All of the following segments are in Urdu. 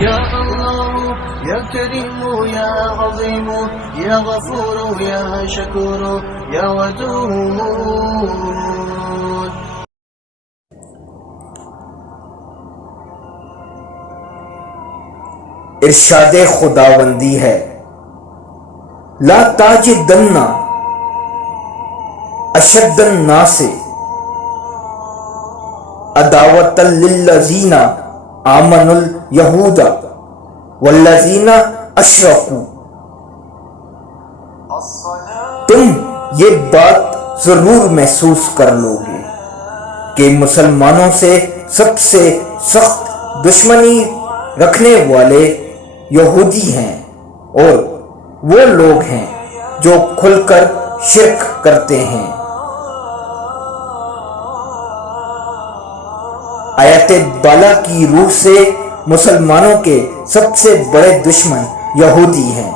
يا الله يا كريم يا عظيم يا غفور يا شكور يا ودود. ارشاد خداوندی ہے، لا تاجدن اشد الناس عداوۃ للذین آمنوا الیہود والذین اشرکوا. تم یہ بات ضرور محسوس کر لو گے کہ مسلمانوں سے سب سے سخت دشمنی رکھنے والے یہودی ہیں اور وہ لوگ ہیں جو کھل کر شرک کرتے ہیں. آیت بالا کی روح سے مسلمانوں کے سب سے بڑے دشمن یہودی ہیں.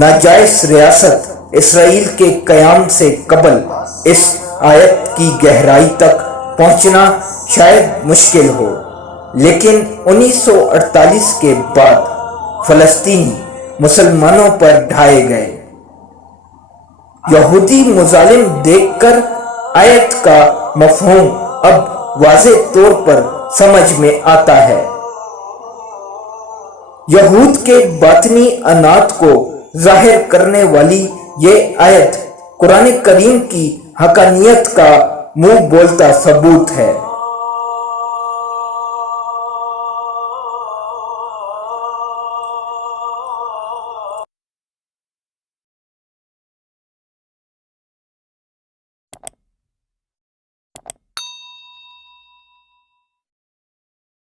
ناجائز ریاست اسرائیل کے قیام سے قبل اس آیت کی گہرائی تک پہنچنا شاید مشکل ہو، لیکن 1948 کے بعد فلسطینی مسلمانوں پر ڈھائے گئے. یہودی مظالم دیکھ کر آیت کا مفہوم اب واضح طور پر سمجھ میں آتا ہے. یہود کے باطنی عنات کو ظاہر کرنے والی یہ آیت قرآن کریم کی حقانیت کا منہ بولتا ثبوت ہے.